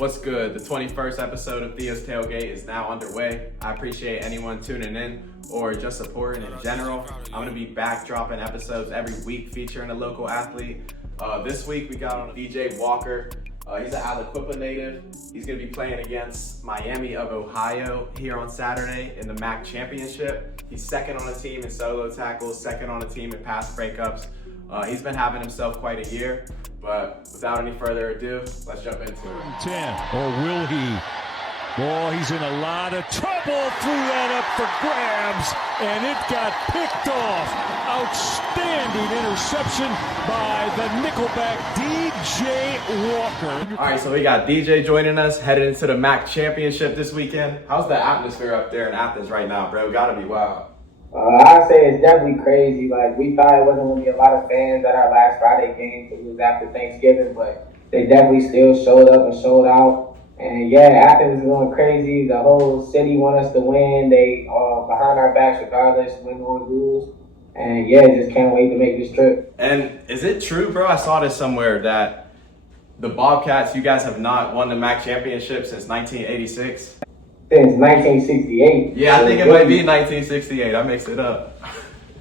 What's good? The 21st episode of Theo's Tailgate is now underway. I appreciate anyone tuning in or just supporting in general. I'm gonna be back dropping episodes every week featuring a local athlete. This week we got on DJ Walker. He's an Aliquippa native. He's gonna be playing against Miami of Ohio here on Saturday in the MAC championship. He's second on the team in solo tackles, second on the team in pass breakups. He's been having himself quite a year. But without any further ado, let's jump into it. 10, or will he? Boy, he's in a lot of trouble. Threw that up for grabs, and it got picked off. Outstanding interception by the nickelback DJ Walker. All right, so we got DJ joining us, headed into the MAC championship this weekend. How's the atmosphere up there in Athens right now, bro? Gotta be wild. I'd say it's definitely crazy. Like, we thought it wasn't going to be a lot of fans at our last Friday game because it was after Thanksgiving, but they definitely still showed up and showed out. And yeah, Athens is going crazy. The whole city want us to win. They are behind our backs regardless, win or lose. And yeah, just can't wait to make this trip. And is it true, bro? I saw this somewhere that the Bobcats, you guys have not won the MAC championship since 1986. Since 1968. Yeah, I think it might be 1968. I mixed it up.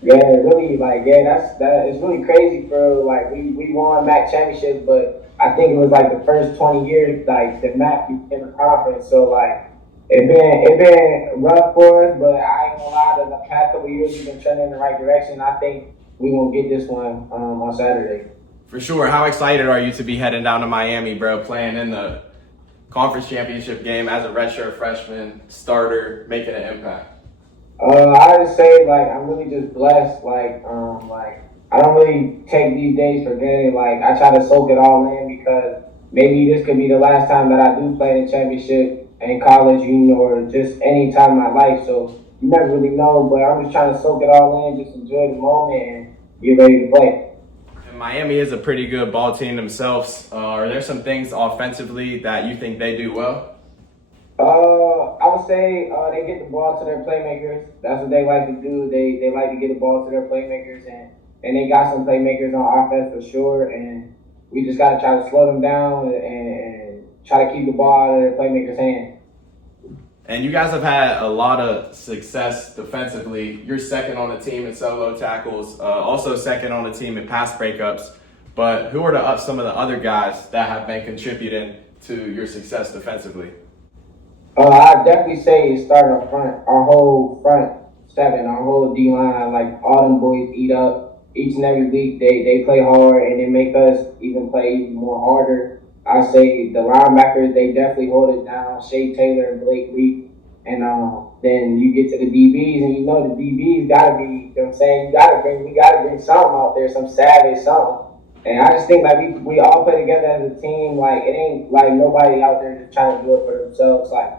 Yeah, really, like, it's really crazy, bro. Like, we won MAC championships, but I think it was like the first 20 years, like, the MAC became a conference. So, like, it been rough for us, but I ain't gonna lie, the past couple of years we've been trending in the right direction. I think we're gonna get this one on Saturday. For sure. How excited are you to be heading down to Miami, bro, playing in the conference championship game as a redshirt freshman starter, making an impact? I just say, like, I'm really just blessed. Like, I don't really take these days for granted. Like, I try to soak it all in because maybe this could be the last time that I do play in the championship in college, or just any time in my life. So you never really know, but I'm just trying to soak it all in, just enjoy the moment and get ready to play. Miami is a pretty good ball team themselves. Are there some things offensively that you think they do well? I would say they get the ball to their playmakers. That's what they like to do. They like to get the ball to their playmakers, and they got some playmakers on offense for sure. And we just got to try to slow them down and try to keep the ball out of their playmakers' hands. And you guys have had a lot of success defensively. You're second on the team in solo tackles, also second on the team in pass breakups. But who are some of the other guys that have been contributing to your success defensively? I'd definitely say it started up front, our whole front seven, our whole D-line. Like, all them boys eat up each and every week. They play hard, and they make us even play even more harder. I say the linebackers, they definitely hold it down. Shea Taylor and Blake Leak. And then you get to the DBs, and the DBs got to be, you know what I'm saying? We got to bring something out there, some savage, something. And I just think, like, we all play together as a team. Like, it ain't like nobody out there just trying to do it for themselves. Like,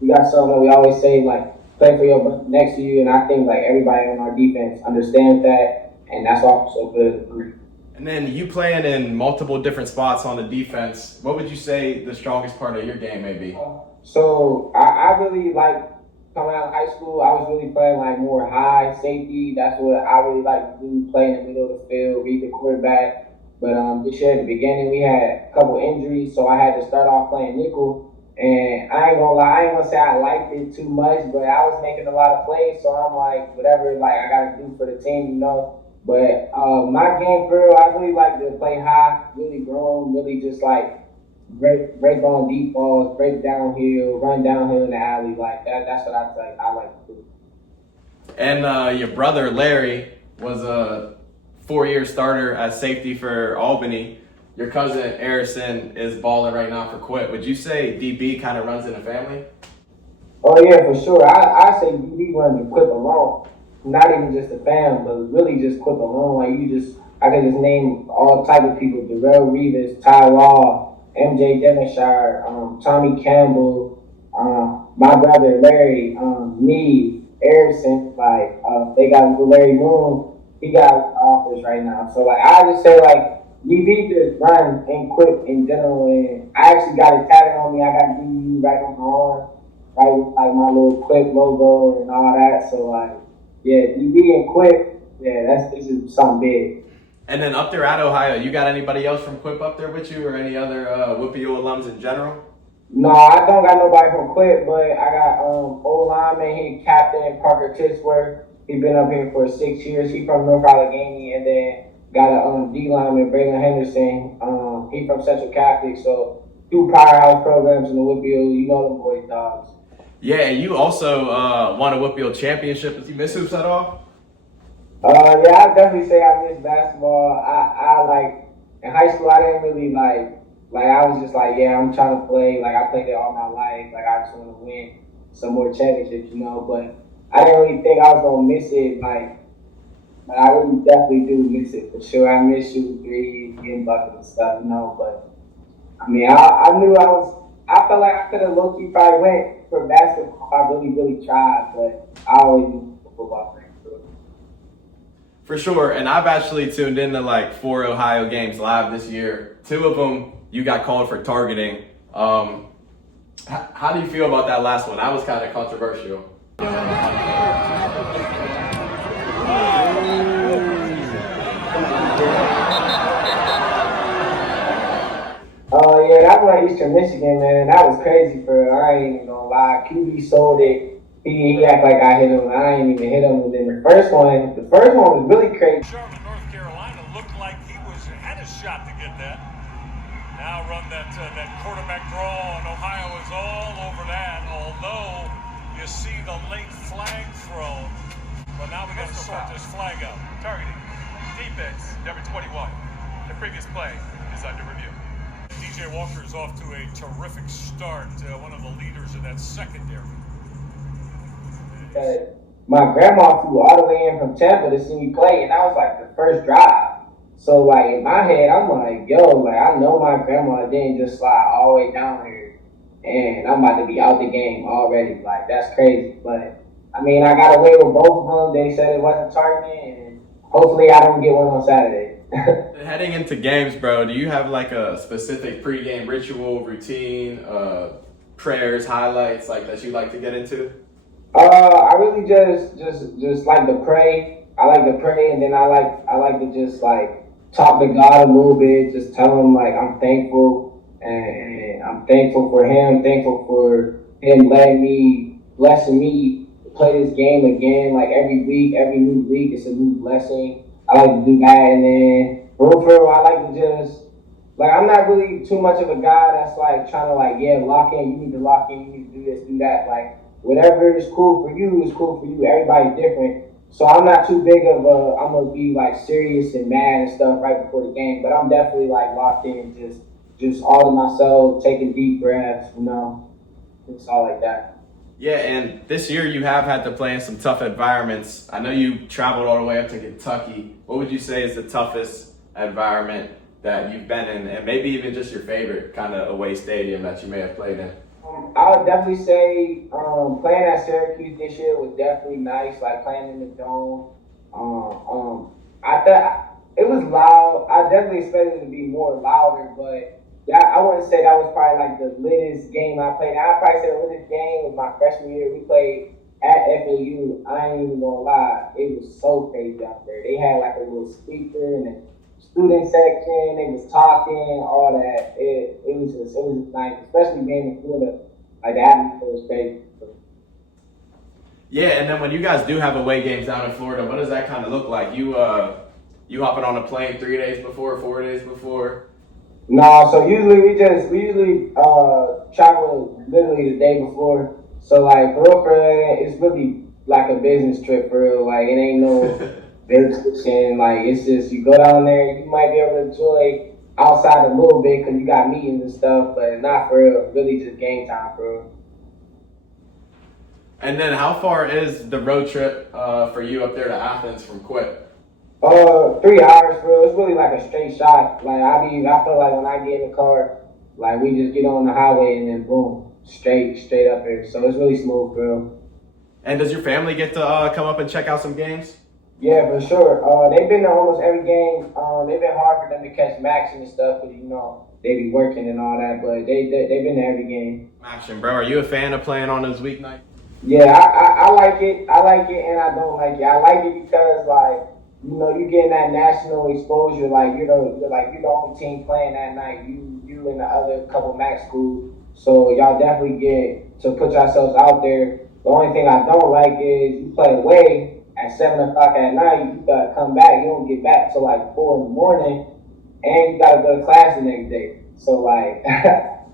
we got something that we always say, like, play for your brother next to you. And I think, like, everybody on our defense understands that, and that's why I'm so good. And then you playing in multiple different spots on the defense, what would you say the strongest part of your game may be? So I really like coming out of high school. I was really playing like more high safety. That's what I really like to do, play in the middle of the field, read the quarterback. But this year at the beginning we had a couple injuries, so I had to start off playing nickel. And I ain't gonna lie, I ain't gonna say I liked it too much, but I was making a lot of plays, so I'm like, whatever, like, I gotta do for the team, But my game, bro, I really like to play high, really grown, really just like break on deep balls, break downhill, run downhill in the alley. Like that's what I like to do. And your brother Larry was a 4-year starter at safety for Albany. Your cousin Harrison is balling right now for Quip. Would you say DB kind of runs in the family? Oh yeah, for sure. I say DB runs the Quip alone. Not even just the fam, but really just Quip alone. Like, I could just name all type of people: Darrell Reeves, Ty Law, MJ Devonshire, Tommy Campbell, my brother Larry, me, Harrison. Like, they got Larry Moon. He got office right now. So, like, I just say, like, DB just run and Quip in general. And I actually got it tatted on me. I got DB right on my arm, right with, like, my little Quip logo and all that. So, like, yeah, DB and Quip, yeah, this is something big. And then up there at Ohio, you got anybody else from Quip up there with you, or any other Whoopio alums in general? No, I don't got nobody from Quip, but I got old lineman, he captain Parker Tisworth. He been up here for 6 years. He from North Allegheny, and then got a D lineman, Braylon Henderson. He from Central Catholic, so two powerhouse programs in the Whitfield. You know them boys, dogs. Yeah, you also won a Whitfield championship. Did you miss hoops at all? Yeah, I definitely say I miss basketball. I like in high school. I didn't really like I was just like, yeah, I'm trying to play. Like I played it all my life. Like I just want to win some more championships, you know. But I didn't really think I was gonna miss it. Like, but I really definitely do miss it for sure. I miss shooting threes, getting buckets and stuff, you know. But I mean, I knew I was. I felt like I could have low key probably went for basketball if I really tried. But I always knew football thing. For sure, and I've actually tuned into like 4 Ohio games live this year. 2 of them you got called for targeting. How do you feel about that last one? That was kind of controversial. Yeah, that one at Eastern Michigan, man, that was crazy for I ain't even gonna lie. QB sold it. He act like I hit him. I ain't even hit him. And then the first one was really crazy. Charlotte, North Carolina looked like he had a shot to get that. Now run that quarterback draw, and Ohio is all over that. Although you see the late flag thrown, but now we got to sort this flag out. Targeting. Defense, number 21. The previous play is under review. DJ Walker is off to a terrific start, one of the leaders in that secondary. My grandma flew all the way in from Tampa to see me play, and that was like the first drive. So like in my head, I'm like, yo, like I know my grandma didn't just slide all the way down here, and I'm about to be out the game already. Like that's crazy. But I mean, I got away with both of them. They said it wasn't targeting, and hopefully I don't get one on Saturday. Heading into games, bro, do you have like a specific pregame ritual, routine, prayers, highlights like that you like to get into? I really just like to pray. I like to pray, and then I like to just like talk to God a little bit. Just tell him like I'm thankful, and I'm thankful for him. Thankful for him blessing me to play this game again. Like every week, every new week, it's a new blessing. I like to do that, and then for real, I like to just like I'm not really too much of a guy that's like trying to like lock in. You need to lock in. You need to do this, do that. Like whatever is cool for you is cool for you. Everybody's different. So I'm not too big of I'm gonna be like serious and mad and stuff right before the game, but I'm definitely like locked in, just all to myself, taking deep breaths, you know, it's all like that. Yeah, and this year you have had to play in some tough environments. I know you traveled all the way up to Kentucky. What would you say is the toughest environment that you've been in, and maybe even just your favorite kind of away stadium that you may have played in? I would definitely say playing at Syracuse this year was definitely nice, like playing in the dome. I thought it was loud. I definitely expected it to be more louder, but yeah, I wouldn't say that was probably like the littest game I played. I'd probably say the littest game was my freshman year. We played at FAU. I ain't even gonna lie, it was so crazy out there. They had like a little speaker in the student section. They was talking, all that. It was just nice, especially being in Florida. Like the atmosphere was crazy. Yeah, and then when you guys do have away games down in Florida, what does that kind of look like? You hopping on a plane 3 days before, 4 days before? No, so we usually travel literally the day before. So like for real, it's really like a business trip for real. Like it ain't no vacation. Like it's just you go down there, you might be able to enjoy outside a little bit because you got meetings and stuff, but not for real. Really just game time for real. And then how far is the road trip for you up there to Athens from Quip? 3 hours, bro. It's really like a straight shot. Like I feel like when I get in the car, like we just get on the highway and then boom, straight up here. So it's really smooth, bro. And does your family get to come up and check out some games? Yeah, for sure. They've been to almost every game. They've been hard for them to catch action and stuff, because you know they be working and all that. But they've been to every game. Action, bro. Are you a fan of playing on those weeknights? Yeah, I like it. I like it, and I don't like it. I like it because like, you know, you getting that national exposure. Like you're the only team playing that night. You and the other couple MAC schools. So y'all definitely get to put yourselves out there. The only thing I don't like is you play away at 7 o'clock at night. You gotta come back. You don't get back till like 4 in the morning, and you gotta go to class the next day. So like,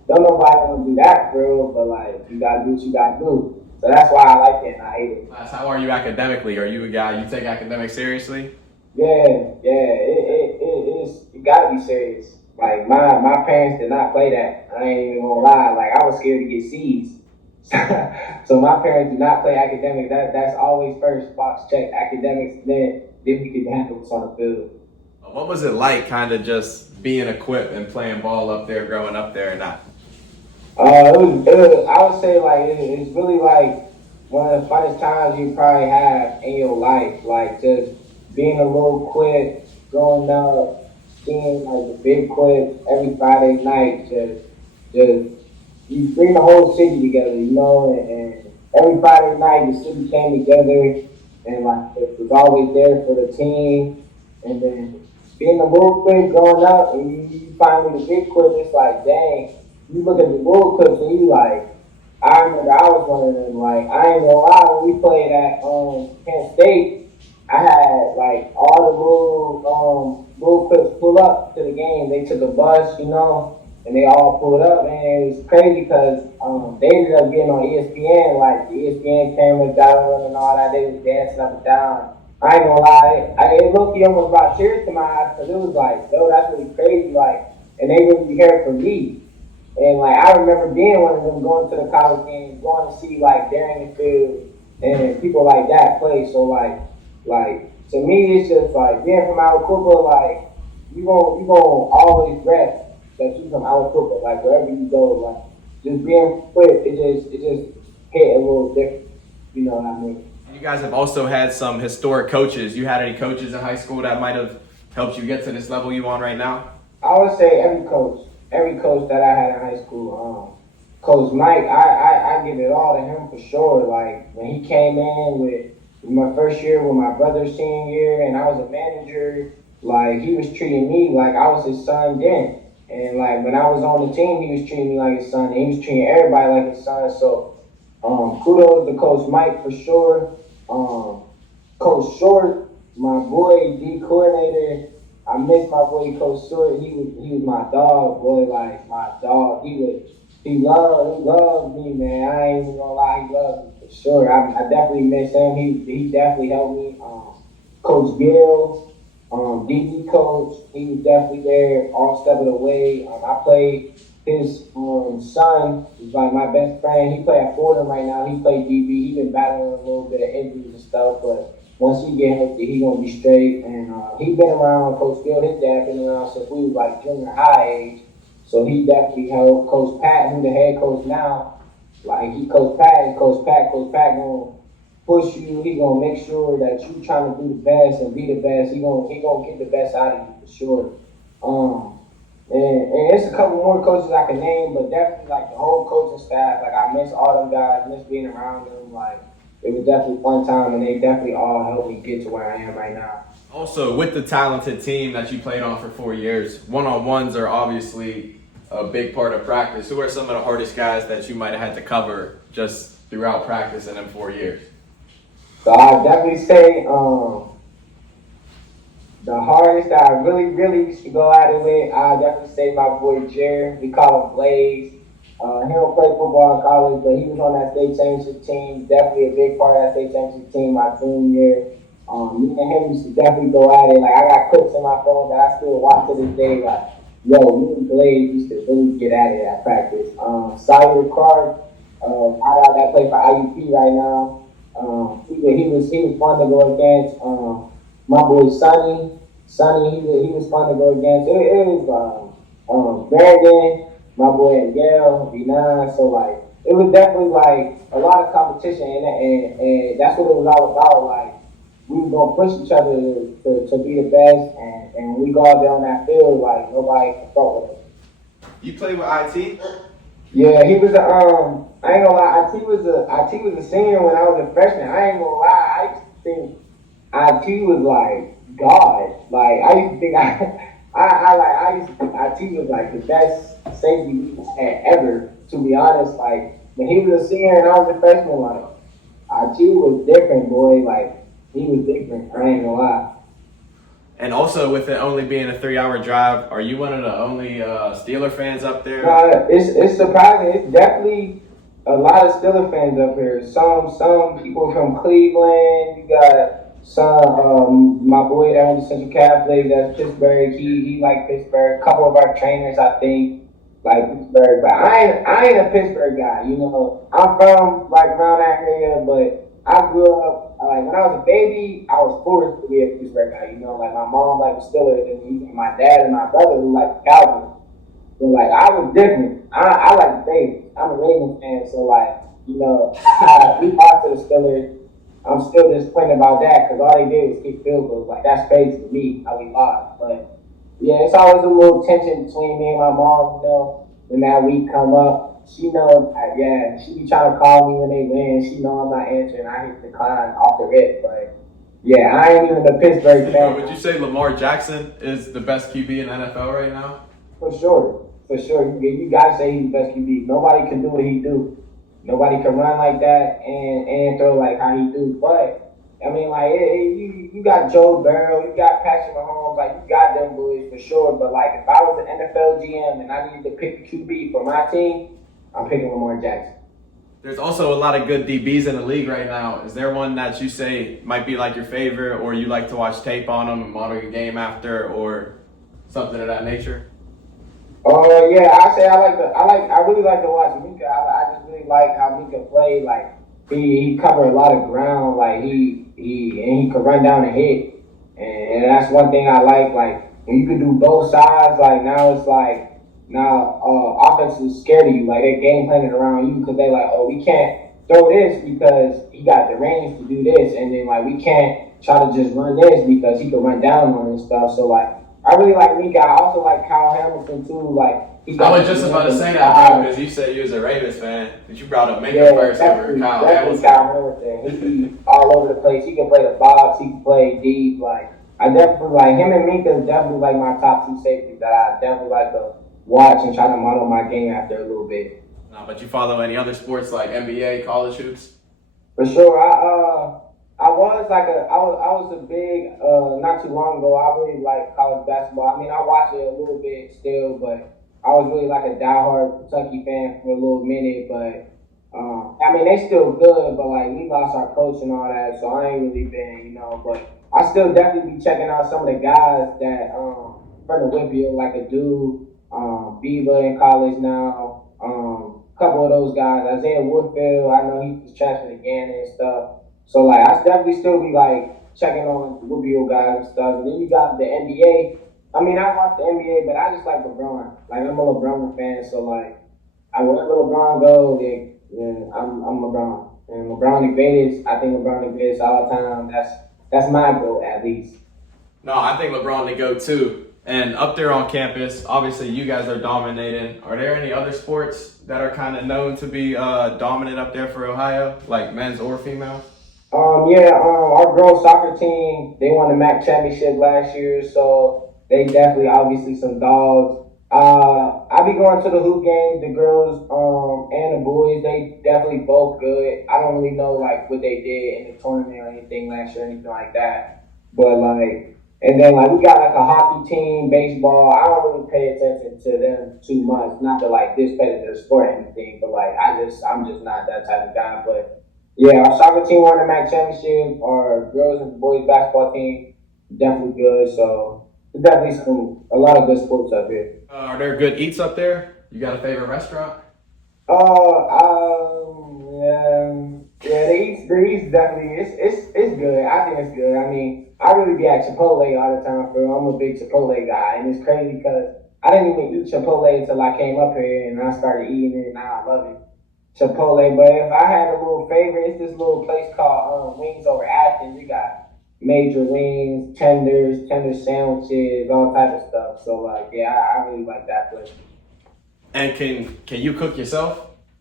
don't nobody want to do that for real. But like, you gotta do what you gotta do. So that's why I like it and I hate it. How are you academically? Are you a guy you take academics seriously? Yeah, it gotta be serious. Like my parents did not play that. I ain't even gonna lie. Like I was scared to get C's. So my parents do not play academics. That's always first box check academics. Then we can handle what's on the field. What was it like, kind of just being a Quip and playing ball up there, growing up there, and not? I would say like it's really like one of the funnest times you probably have in your life. Like just being a little Quip, growing up, seeing like the big Quip every Friday night. Just you bring the whole city together, you know, and every Friday night the city came together and like it was always there for the team. And then being a little Quip growing up and you finally the big Quip, it's like dang. You look at the little Clips and you like, I remember I was one of them. Like I ain't gonna lie, when we played at Penn State, I had like all the little Clips pull up to the game. They took a bus, you know, and they all pulled up, and it was crazy because they ended up getting on ESPN. Like the ESPN cameras got on and all that. They was dancing up and down. I ain't gonna lie, it looked almost brought tears to my eyes because it was like, yo, that's really crazy. Like, and they really be here for me. And like I remember being one of them, going to the college games, going to see like Darren Field and people like that play. So like to me, it's just like being from Aliquippa, like you gonna always rep that you from Aliquippa. Like wherever you go, like just being Quip, it just hit a little different. You know what I mean? You guys have also had some historic coaches. You had any coaches in high school that might have helped you get to this level you on right now? I would say every coach that I had in high school, Coach Mike, I give it all to him for sure. Like when he came in with my first year with my brother's senior year and I was a manager, like he was treating me like I was his son then. And like when I was on the team, he was treating me like his son and he was treating everybody like his son. So kudos to Coach Mike for sure. Coach Short, my boy, D coordinator, I miss my boy Coach Short. He was my dog, boy, like my dog. He loved me, man. I ain't even gonna lie, he loved me for sure. I definitely miss him. He definitely helped me. Coach Gill, DB coach, he was definitely there all step of the way. I played his son, is like my best friend. He played at Fordham right now. He played DB. He been battling a little bit of injuries and stuff, but once he get healthy, he gonna be straight. And he been around Coach Bill. His dad been around since we was like junior high age. So he definitely helped. Coach Pat, who the head coach now, like he Coach Pat is Coach Pat. Coach Pat gonna push you. He gonna make sure that you trying to do the best and be the best. He gonna get the best out of you for sure. And there's a couple more coaches I can name, but definitely like the whole coaching staff. Like I miss all them guys, miss being around them. Like it was definitely a fun time, and they definitely all helped me get to where I am right now. Also, with the talented team that you played on for 4 years, one-on-ones are obviously a big part of practice. Who are some of the hardest guys that you might have had to cover just throughout practice in them 4 years? So I'd definitely say the hardest that I really used to go at it with, I'd definitely say my boy Jared. We call him Blaze. He don't play football in college, but he was on that state championship team. Definitely a big part of that state championship team my junior year. Me and him used to definitely go at it. Like I got clips in my phone that I still watch to this day. Like, yo, me and Blaze used to really get at it at practice. Sawyer Clark, that play for IUP right now. He was fun to go against. My boy Sonny, he was fun to go against. It was Brandon, my boy at Yale, B9. So like it was definitely like a lot of competition, and that's what it was all about. Like we were gonna push each other to be the best, and when we go out there on that field, like nobody can fuck with us. You played with IT? Yeah, he was I ain't gonna lie, IT was a senior when I was a freshman. I ain't gonna lie, I used to think IT was like God. Like I used to think IT was like the best safety we had ever. To be honest, like when he was a senior and I was a freshman, like IT was different, boy. Like he was different. I ain't gonna lie. And also, with it only being a 3-hour drive, are you one of the only Steeler fans up there? It's surprising. It's definitely a lot of Steeler fans up here. Some people from Cleveland. You got some my boy that went to Central Catholic. That's Pittsburgh. He like Pittsburgh. A couple of our trainers, I think, like Pittsburgh. But I ain't a Pittsburgh guy. You know, I'm from like around that area, but I grew up like when I was a baby, I was forced to be a Pittsburgh guy. You know, like my mom like the Steelers, and my dad and my brother who like the Cowboys. But like I was different. I like the Ravens. I'm a Ravens fan, so like you know, we lost to the Steelers. I'm still disappointed about that because all they did was kick field goals. Like that's crazy to me how we lost. But yeah, it's always a little tension between me and my mom. You know, when that week come up. She knows, yeah, she be trying to call me when they win. She know I'm not answering. I hit decline off the rip, but yeah, I ain't even a Pittsburgh fan. Would you say Lamar Jackson is the best QB in the NFL right now? For sure. You gotta say he's the best QB. Nobody can do what he do. Nobody can run like that and throw like how he do. But I mean, like you got Joe Burrow, you got Patrick Mahomes, like you got them boys for sure. But like if I was an NFL GM and I needed to pick a QB for my team, I'm picking Lamar Jackson. There's also a lot of good DBs in the league right now. Is there one that you say might be like your favorite, or you like to watch tape on them and model your game after, or something of that nature? Yeah, I really like to watch Mika. I just really like how Mika played. Like he covered a lot of ground. Like he could run down and hit, and that's one thing I like. Like when you can do both sides. Like now it's like. Now, offense is scared of you. Like, they're game planning around you because they like, oh, we can't throw this because he got the range to do this. And then, like, we can't try to just run this because he can run down on and stuff. So, like, I really like Mika. I also like Kyle Hamilton, too. Like, I was just about to say that, bro, because you said you was a Ravens fan. But you brought up Mika first over Kyle Hamilton. Kyle Hamilton. He be all over the place. He can play the box. He can play deep. Like, I definitely like him and Mika is definitely like my top two safeties that I definitely like to watch and try to model my game after a little bit. But you follow any other sports like NBA, college hoops? For sure. I was a big not too long ago. I really like college basketball. I mean, I watch it a little bit still, but I was really like a diehard Kentucky fan for a little minute. But I mean, they still good, but like we lost our coach and all that, so I ain't really been, you know. But I still definitely be checking out some of the guys that from the Whitfield, like a dude. Beaver in college now. Couple of those guys. Isaiah Woodfield, I know he was transferred again and stuff. So like I definitely still be like checking on the Woodfield guys and stuff. And then you got the NBA. I mean I watch the NBA, but I just like LeBron. Like I'm a LeBron fan, so like wherever LeBron goes, yeah, I'm LeBron. And LeBron the greatest. I think LeBron the greatest all the time. That's my goal at least. No, I think LeBron the GOAT too. And up there on campus, obviously you guys are dominating. Are there any other sports that are kind of known to be dominant up there for Ohio, like men's or female? Our girls soccer team, they won the MAC championship last year, so they definitely obviously some dogs. I be going to the hoop games, the girls and the boys, they definitely both good. I don't really know like what they did in the tournament or anything last year or anything like that, but like. And then, like, we got, like, a hockey team, baseball. I don't really pay attention to them too much. Not to, like, discredit their sport or anything, but, like, I'm just not that type of guy. But, yeah, our soccer team won the MAC championship. Our girls and boys basketball team, definitely good. So, there's definitely a lot of good sports up here. Are there good eats up there? You got a favorite restaurant? Yeah, the eats definitely, it's good. I think it's good. I mean, I really be at Chipotle all the time, bro. I'm a big Chipotle guy, and it's crazy because I didn't even eat Chipotle until I came up here, and I started eating it, and now I love it. Chipotle, but if I had a little favorite, it's this little place called Wings Over Athens. You got major wings, tender sandwiches, all type of stuff. So, like, yeah, I really like that place. And can you cook yourself?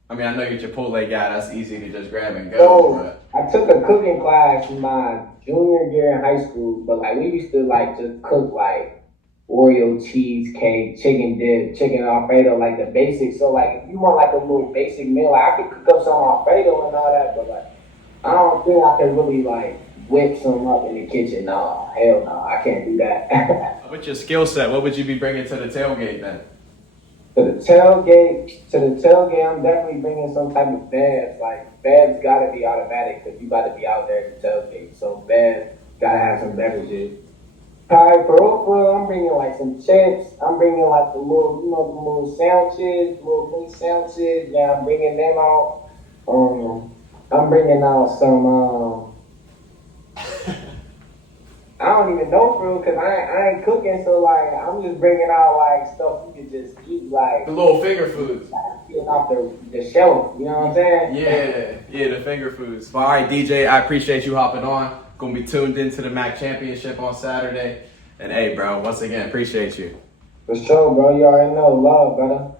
I mean, I know you're Chipotle guy. That's easy to just grab and go. So, I took a cooking class in my junior year in high school, but like we used to like just cook like Oreo cheesecake, chicken dip, chicken Alfredo, like the basics. So like if you want like a little basic meal, like, I could cook up some Alfredo and all that, but like I don't think I could really like whip some up in the kitchen. No, hell no, I can't do that. What's your skill set? What would you be bringing to the tailgate then? To the tailgate, I'm definitely bringing some type of beds. Like beds gotta be automatic because you gotta be out there at the tailgate. So beds gotta have some beverages. Alright, for real, I'm bringing like some chips. I'm bringing like the little, the little sandwiches, little mini sandwiches. Yeah, I'm bringing them out. I'm bringing out some. I don't even know for real because I ain't cooking. So like, I'm just bringing out like stuff you can just eat, like The little finger foods. getting off the shelf. You know what I'm saying? Yeah, the finger foods. Well, all right, DJ, I appreciate you hopping on. Gonna be tuned into the MAC Championship on Saturday. And hey, bro, once again, appreciate you. For sure, bro. You already know. Love, brother.